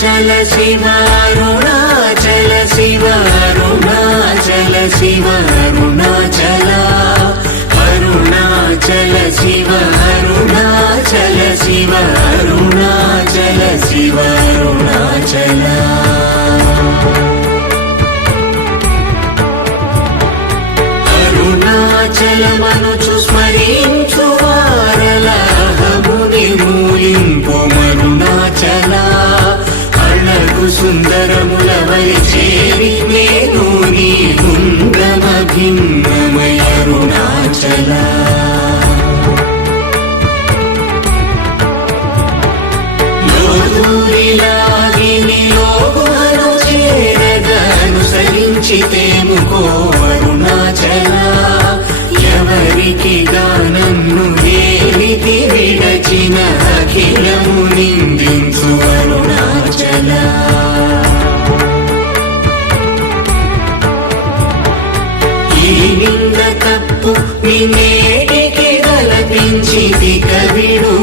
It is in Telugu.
शिव अरुणाचल शिव अरुणाचल शिव अरुणाचल अरुणाचल शिव अरुणाचल शिव अरुणाचल शिव अरुणाचल అరుణాచలమనుచు స్మరించు వారలహము నిర్మూలింపు మరుణాచల అళగు సుందరముల వరి చేరి నేను నీ గుండమ భిన్నమయ అరుణాచల లోదూరిలాగిని లోగుహను చేరగనుసరించితేముకో అరుణాచల ఎవరికి గానన్ను దేవితి విడచిన అఖిలము నిందించు అరుణాచల ఈ నింద తప్పు నిన్నేటికి గలపించి కవిడు